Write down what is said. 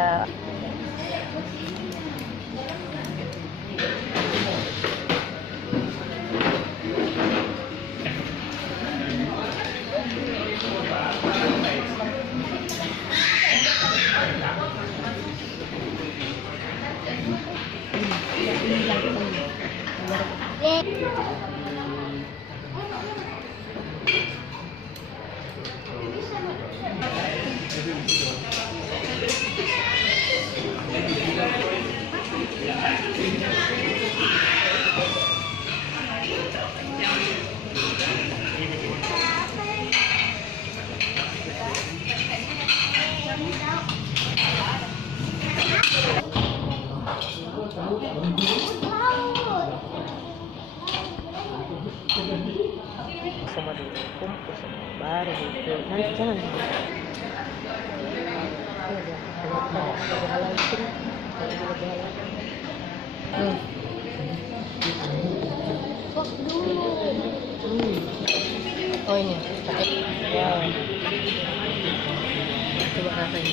ya. Sama dukung baru itu nanti jangan oh ini pakai wow coba rasain